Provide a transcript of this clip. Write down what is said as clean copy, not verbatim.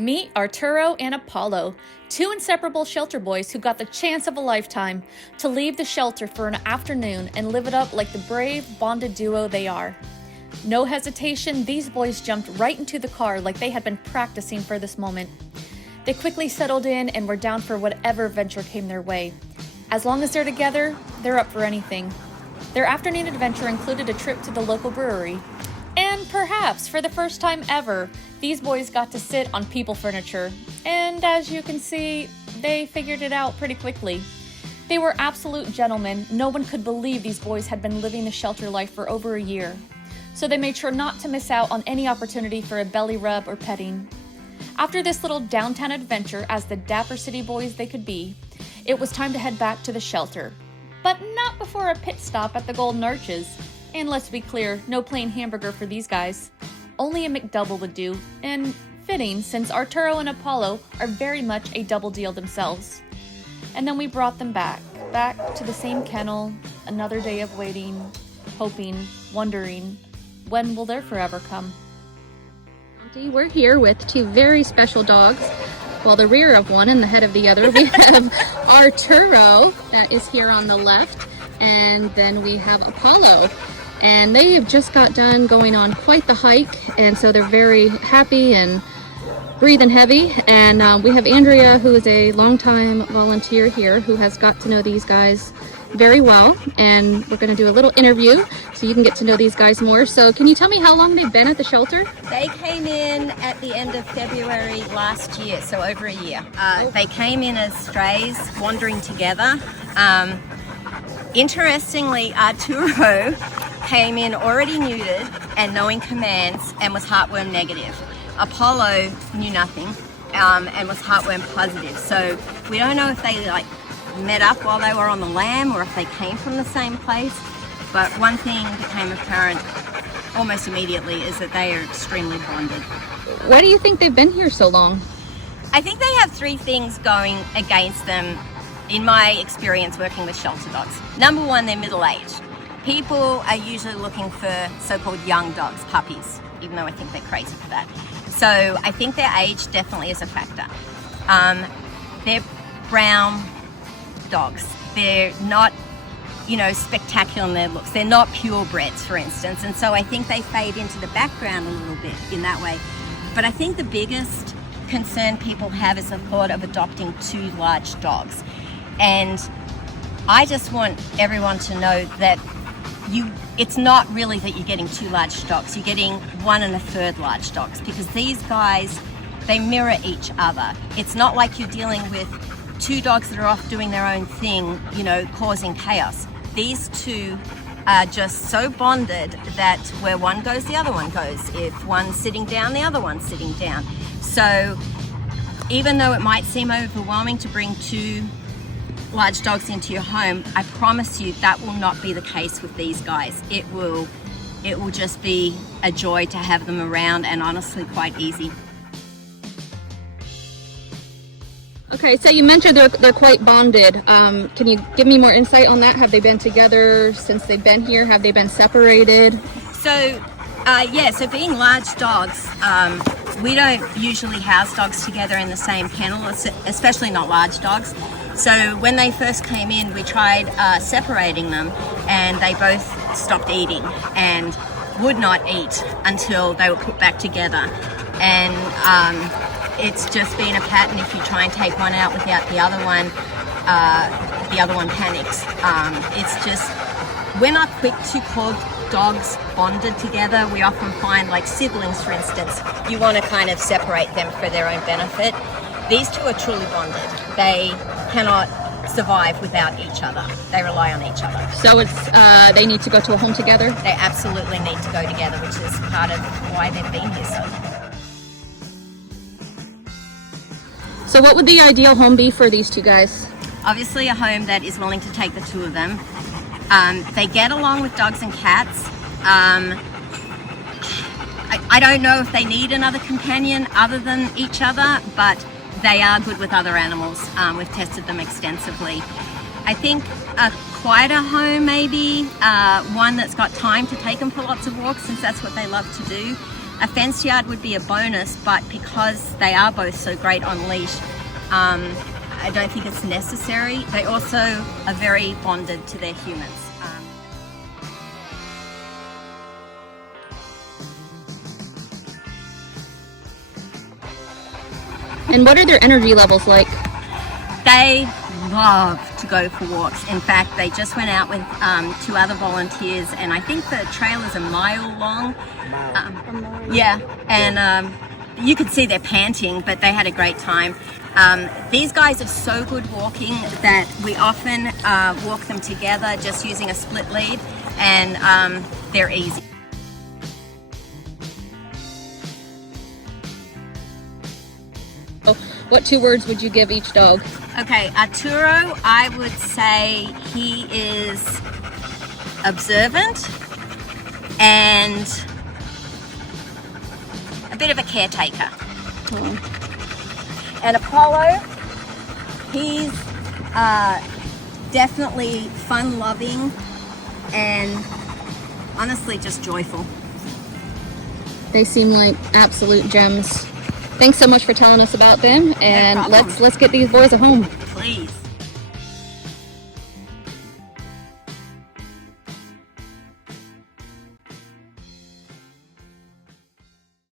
Meet Arturo and Apollo, two inseparable shelter boys who got the chance of a lifetime to leave the shelter for an afternoon and live it up like the brave, bonded duo they are. No hesitation, these boys jumped right into the car like they had been practicing for this moment. They quickly settled in and were down for whatever adventure came their way. As long as they're together, they're up for anything. Their afternoon adventure included a trip to the local brewery. And perhaps, for the first time ever, these boys got to sit on people furniture. And as you can see, they figured it out pretty quickly. They were absolute gentlemen. No one could believe these boys had been living the shelter life for over a year. So they made sure not to miss out on any opportunity for a belly rub or petting. After this little downtown adventure as the dapper city boys they could be, it was time to head back to the shelter. But not before a pit stop at the Golden Arches. And let's be clear, no plain hamburger for these guys. Only a McDouble would do, and fitting since Arturo and Apollo are very much a double deal themselves. And then we brought them back to the same kennel, another day of waiting, hoping, wondering, when will their forever come? We're here with two very special dogs. Well, the rear of one and the head of the other. We have Arturo, that is here on the left, and then we have Apollo. And they have just got done going on quite the hike, and so they're very happy and breathing heavy. And we have Andrea, who is a longtime volunteer here, who has got to know these guys very well, and we're going to do a little interview so you can get to know these guys more. So can you tell me how long they've been at the shelter? They came in at the end of February last year, so over a year. They came in as strays, wandering together. Interestingly, Arturo came in already neutered and knowing commands and was heartworm negative. Apollo knew nothing and was heartworm positive. So we don't know if they met up while they were on the lam or if they came from the same place. But one thing became apparent almost immediately is that they are extremely bonded. Why do you think they've been here so long? I think they have three things going against them in my experience working with shelter dogs. Number one, they're middle-aged. People are usually looking for so-called young dogs, puppies, even though I think they're crazy for that. So I think their age definitely is a factor. They're brown dogs. They're not, spectacular in their looks. They're not purebreds, for instance, and so I think they fade into the background a little bit in that way. But I think the biggest concern people have is the thought of adopting two large dogs. And I just want everyone to know that it's not really that you're getting two large dogs, you're getting 1 1/3 large dogs, because these guys, they mirror each other. It's not like you're dealing with two dogs that are off doing their own thing, causing chaos. These two are just so bonded that where one goes, the other one goes. If one's sitting down, the other one's sitting down. So even though it might seem overwhelming to bring two large dogs into your home, I promise you that will not be the case with these guys. It will just be a joy to have them around, and honestly quite easy. Okay, so you mentioned they're quite bonded. Can you give me more insight on that? Have they been together since they've been here? Have they been separated? So being large dogs, we don't usually house dogs together in the same kennel, especially not large dogs. So when they first came in, we tried separating them, and they both stopped eating and would not eat until they were put back together. And it's just been a pattern. If you try and take one out without the other one panics. It's just, we're not quick to call dogs bonded together. We often find, like siblings for instance, you want to kind of separate them for their own benefit. These two are truly bonded. They cannot survive without each other. They rely on each other. So they need to go to a home together? They absolutely need to go together, which is part of why they've been here so long. So what would the ideal home be for these two guys? Obviously a home that is willing to take the two of them. They get along with dogs and cats. I don't know if they need another companion other than each other, but they are good with other animals. We've tested them extensively. I think a quieter home maybe, one that's got time to take them for lots of walks, since that's what they love to do. A fence yard would be a bonus, but because they are both so great on leash, I don't think it's necessary. They also are very bonded to their humans. And what are their energy levels like? They love to go for walks. In fact, they just went out with 2 other volunteers, and I think the trail is a mile long. Yeah, and you could see they're panting, but they had a great time. These guys are so good walking that we often walk them together just using a split lead, and they're easy. What 2 words would you give each dog? Okay, Arturo, I would say he is observant and a bit of a caretaker. And Apollo, he's definitely fun-loving and honestly just joyful. They seem like absolute gems. Thanks so much for telling us about them, and No problem. let's get these boys a home. Please.